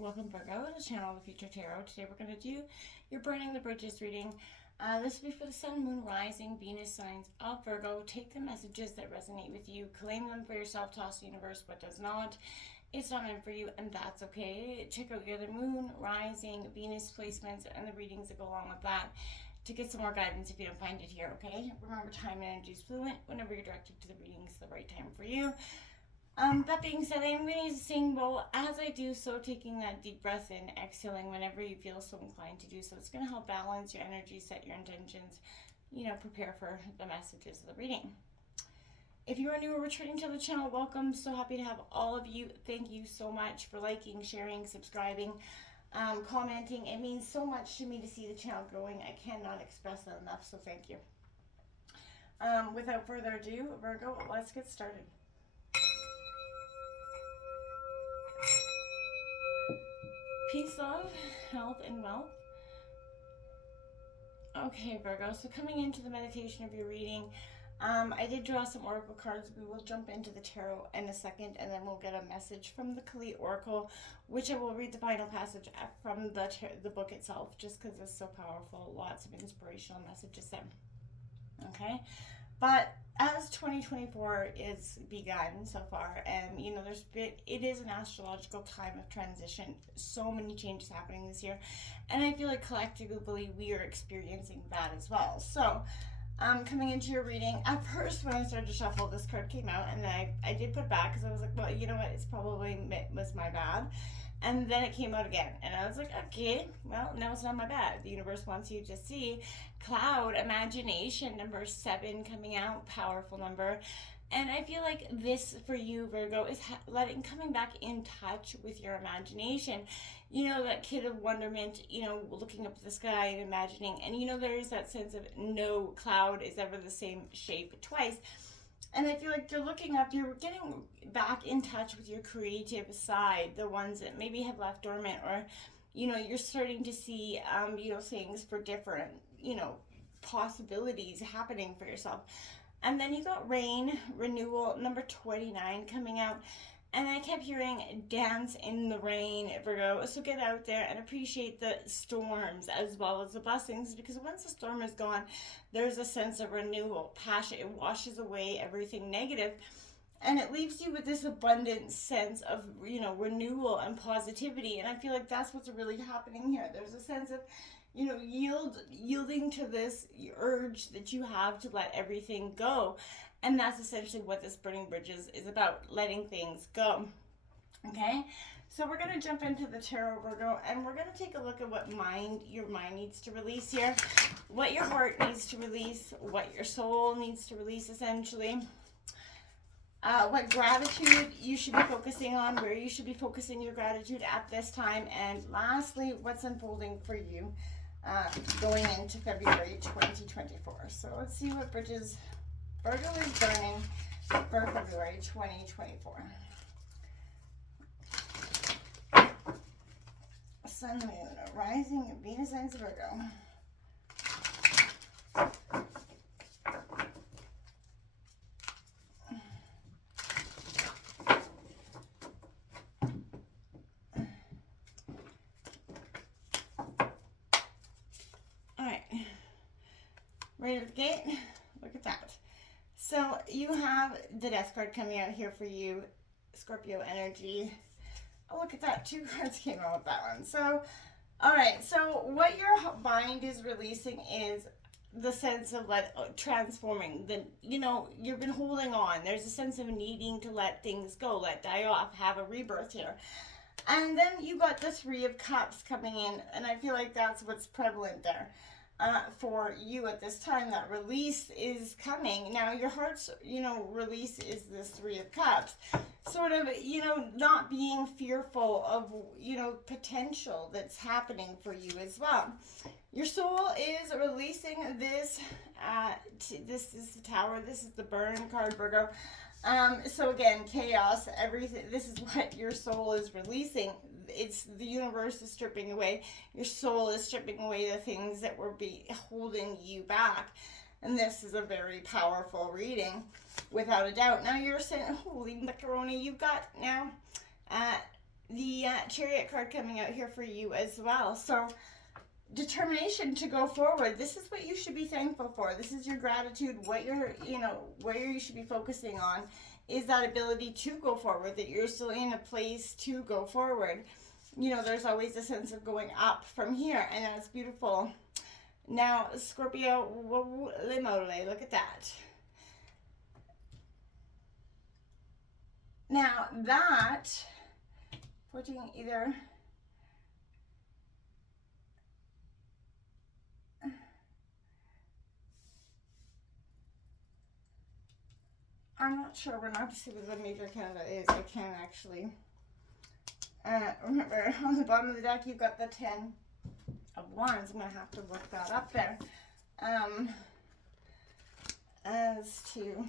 Welcome, Virgo, to Channel the Future Tarot. Today we're going to do your Burning the Bridges reading. This will be for the Sun, Moon, Rising, Venus signs of Virgo. Take the messages that resonate with you, claim them for yourself, toss the universe what does not. It's not meant for you, and that's okay. Check out your other Moon, Rising, Venus placements, and the readings that go along with that to get some more guidance if you don't find it here, okay? Remember, time and energy is fluent. Whenever you're directed to the reading, it's the right time for you. That being said, I am going to use a singing bowl as I do so, taking that deep breath in, exhaling whenever you feel so inclined to do so. It's going to help balance your energy, set your intentions, prepare for the messages of the reading. If you are new or returning to the channel, welcome. So happy to have all of you. Thank you so much for liking, sharing, subscribing, commenting. It means so much to me to see the channel growing. I cannot express that enough, so thank you. Without further ado, Virgo, let's get started. Peace, love, health, and wealth. Okay, Virgo, so coming into the meditation of your reading, I did draw some oracle cards. We will jump into the tarot in a second, and then we'll get a message from the Kali Oracle, which I will read the final passage from the book itself, just because it's so powerful. Lots of inspirational messages there. Okay, but as 2024 is begun so far, and it is an astrological time of transition. So many changes happening this year, and I feel like collectively we are experiencing that as well. So coming into your reading, at first when I started to shuffle, this card came out, and then I did put it back because I was like, well, you know what, it's probably was my bad. And then it came out again, and I was like, okay, well, no, it's not my bad. The universe wants you to see cloud, imagination, number 7 coming out, powerful number. And I feel like this for you, Virgo, is coming back in touch with your imagination. That kid of wonderment, looking up at the sky and imagining. And there's that sense of no cloud is ever the same shape twice. And I feel like you're looking up, you're getting back in touch with your creative side, the ones that maybe have left dormant, or, you're starting to see, things for different, possibilities happening for yourself. And then you got renewal, number 29 coming out. And I kept hearing dance in the rain, Virgo. So get out there and appreciate the storms as well as the blessings, because once the storm is gone, there's a sense of renewal, passion. It washes away everything negative, and it leaves you with this abundant sense of, renewal and positivity. And I feel like that's what's really happening here. There's a sense of, yielding to this urge that you have to let everything go. And that's essentially what this Burning Bridges is about, letting things go. Okay? So we're going to jump into the tarot, Virgo, and we're going to take a look at what your mind needs to release here, what your heart needs to release, what your soul needs to release, essentially. What gratitude you should be focusing on, where you should be focusing your gratitude at this time, and lastly, what's unfolding for you going into February 2024. So let's see what bridges Virgo is burning for February 2024. Sun, Moon, Rising, Venus signs of Virgo. Alright, right at the gate, look at that. So you have the Death card coming out here for you, Scorpio energy. Oh, look at that. 2 cards came out with that one. So, all right. So what your mind is releasing is the sense of transforming. You've been holding on. There's a sense of needing to let things go, let die off, have a rebirth here. And then you got the 3 of Cups coming in, and I feel like that's what's prevalent there. For you at this time, that release is coming. Now your heart's, release is this 3 of Cups. Sort of, not being fearful of, potential that's happening for you as well. Your soul is releasing this. This is the Tower. This is the Burn card, Virgo. So again, chaos, everything. This is what your soul is releasing. It's the universe is stripping away. Your soul is stripping away the things that were holding you back. And this is a very powerful reading, without a doubt. Now you're saying, holy macaroni, you've got now the Chariot card coming out here for you as well. So determination to go forward. This is what you should be thankful for. This is your gratitude. What you're, where you should be focusing on is that ability to go forward, that you're still in a place to go forward. There's always a sense of going up from here, and that's beautiful. Now, Scorpio, holy moly, look at that. Now, that, putting either... I'm not sure. We're not to see what the major Canada is. I can't actually remember. On the bottom of the deck, you've got the 10 of Wands. I'm going to have to look that up there. As to...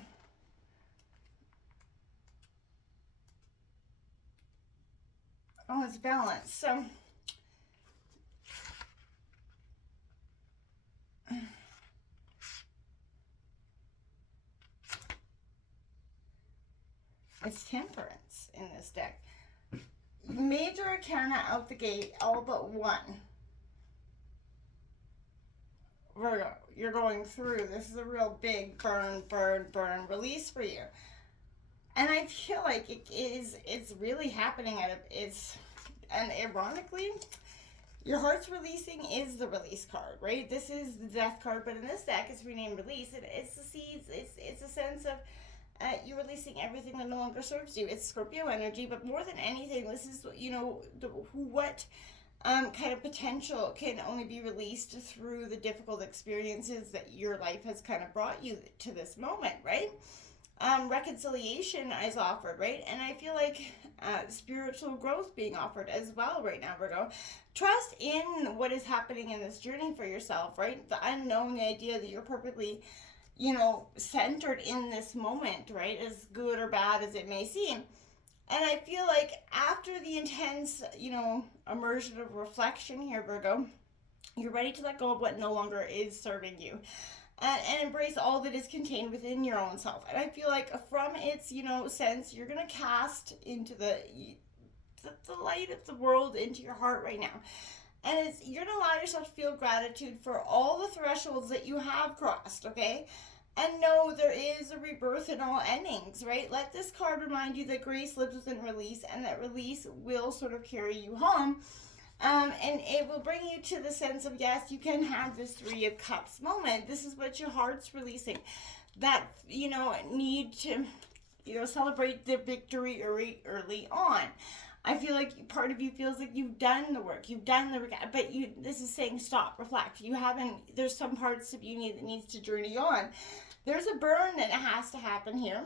Oh, it's balance. So... It's Temperance in this deck. Major Arcana out the gate, all but one. Virgo, you're going through. This is a real big burn, release for you. And I feel like it's really happening and ironically, your heart's releasing is the release card, right? This is the death card, but in this deck, it's renamed release. It's the seeds. It's a sense of you're releasing everything that no longer serves you. It's Scorpio energy, but more than anything, this is, what kind of potential can only be released through the difficult experiences that your life has kind of brought you to this moment, right? Reconciliation is offered, right? And I feel like spiritual growth being offered as well right now, Virgo. Trust in what is happening in this journey for yourself, right? The unknown, the idea that you're perfectly centered in this moment, right? As good or bad as it may seem. And I feel like after the intense, immersion of reflection here, Virgo, you're ready to let go of what no longer is serving you. And embrace all that is contained within your own self. And I feel like from its, sense, you're going to cast into the light of the world into your heart right now. And you're going to allow yourself to feel gratitude for all the thresholds that you have crossed, okay? And know there is a rebirth in all endings, right? Let this card remind you that grace lives within release, and that release will sort of carry you home. And it will bring you to the sense of, yes, you can have this 3 of Cups moment. This is what your heart's releasing. That, need to, celebrate the victory early on. I feel like part of you feels like you've done the work, but this is saying stop, reflect. There's some parts of you that needs to journey on. There's a burn that has to happen here.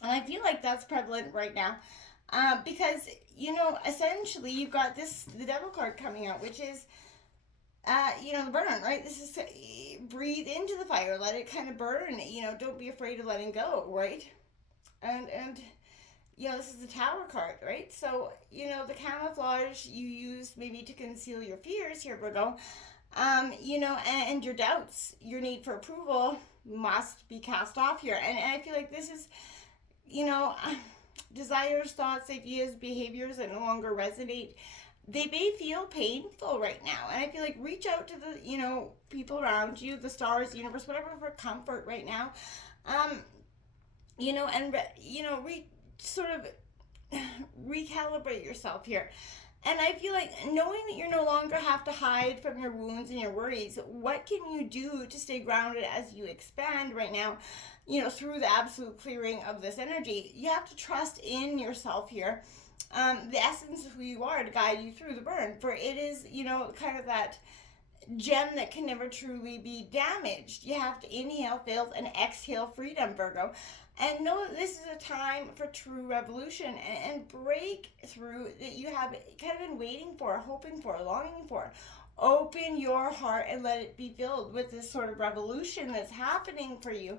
And I feel like that's prevalent right now. Because, essentially you've got the Devil card coming out, which is, the burn, right? This is breathe into the fire, let it kind of burn, don't be afraid of letting go, right? And this is the Tower card, right? So, the camouflage you use maybe to conceal your fears here, Virgo, and your doubts, your need for approval must be cast off here. And I feel like this is, desires, thoughts, ideas, behaviors that no longer resonate. They may feel painful right now. And I feel like reach out to the, people around you, the stars, the universe, whatever, for comfort right now. Sort of recalibrate yourself here. And I feel like knowing that you no longer have to hide from your wounds and your worries, what can you do to stay grounded as you expand right now, through the absolute clearing of this energy? You have to trust in yourself here, the essence of who you are, to guide you through the burn. For it is, kind of that gem that can never truly be damaged. You have to inhale faith and exhale freedom, Virgo. And know that this is a time for true revolution and breakthrough that you have kind of been waiting for, hoping for, longing for. Open your heart and let it be filled with this sort of revolution that's happening for you.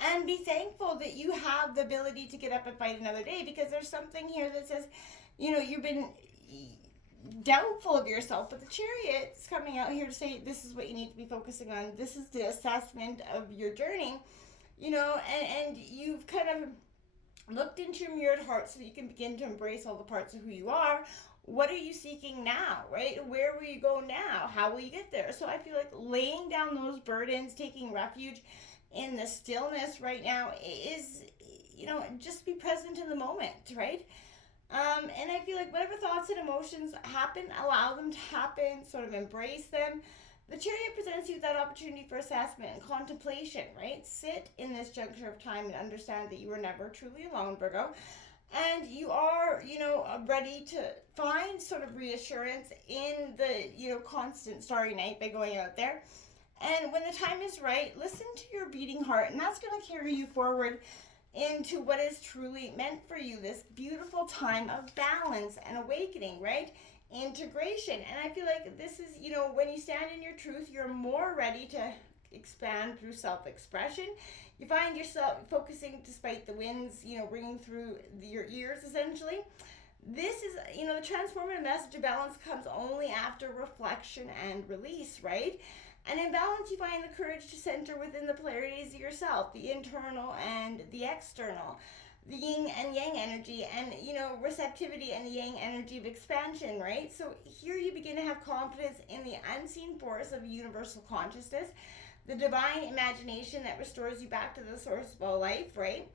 And be thankful that you have the ability to get up and fight another day, because there's something here that says, you've been doubtful of yourself, but the Chariot's coming out here to say this is what you need to be focusing on. This is the assessment of your journey. And you've kind of looked into your mirrored heart so that you can begin to embrace all the parts of who you are. What are you seeking now, right? Where will you go now? How will you get there? So I feel like laying down those burdens, taking refuge in the stillness right now is, just be present in the moment, right? And I feel like whatever thoughts and emotions happen, allow them to happen, sort of embrace them. The Chariot presents you with that opportunity for assessment and contemplation, right? Sit in this juncture of time and understand that you were never truly alone, Virgo. And you are, ready to find sort of reassurance in the, constant starry night by going out there. And when the time is right, listen to your beating heart, and that's going to carry you forward into what is truly meant for you, this beautiful time of balance and awakening, right? Integration. And I feel like this is, when you stand in your truth, you're more ready to expand through self-expression. You find yourself focusing despite the winds, ringing through your ears, essentially. This is, the transformative message of balance comes only after reflection and release, right? And in balance, you find the courage to center within the polarities of yourself, the internal and the external, the yin and yang energy, and, receptivity and the yang energy of expansion, right? So here you begin to have confidence in the unseen force of universal consciousness, the divine imagination that restores you back to the source of all life, right?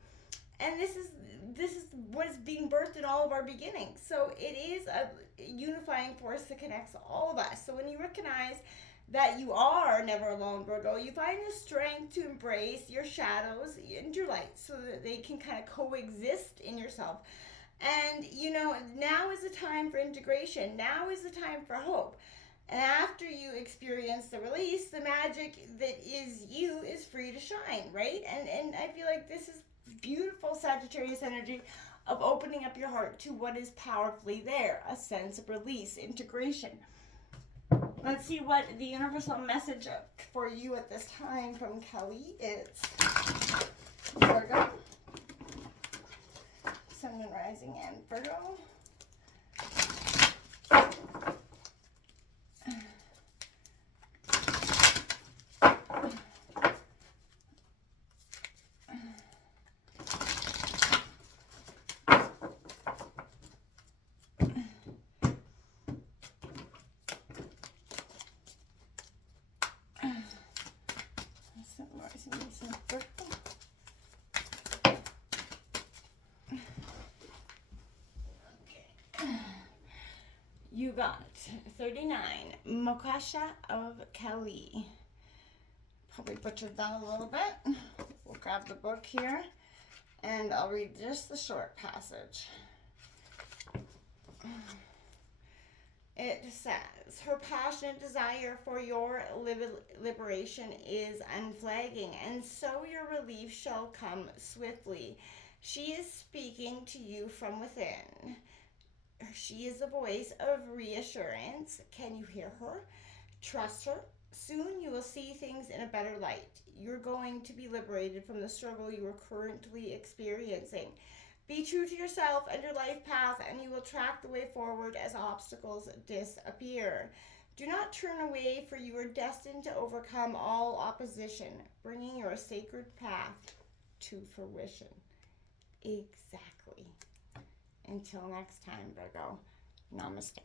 And this is what is being birthed in all of our beginnings. So it is a unifying force that connects all of us. So when you recognize that you are never alone, Virgo, you find the strength to embrace your shadows and your light so that they can kind of coexist in yourself. And, now is the time for integration. Now is the time for hope. And after you experience the release, the magic that is you is free to shine, right? And I feel like this is beautiful Sagittarius energy of opening up your heart to what is powerfully there, a sense of release, integration. Let's see what the universal message for you at this time from Kelly is. Virgo, Sun and Rising and Virgo. You got 39, Mokasha of Kelly. Probably butchered that a little bit. We'll grab the book here, and I'll read just the short passage. It says, her passionate desire for your liberation is unflagging, and so your relief shall come swiftly. She is speaking to you from within. She is a voice of reassurance. Can you hear her? Trust her. Soon you will see things in a better light. You're going to be liberated from the struggle you are currently experiencing. Be true to yourself and your life path, and you will track the way forward as obstacles disappear. Do not turn away, for you are destined to overcome all opposition, bringing your sacred path to fruition. Exactly. Until next time, Virgo. Namaste.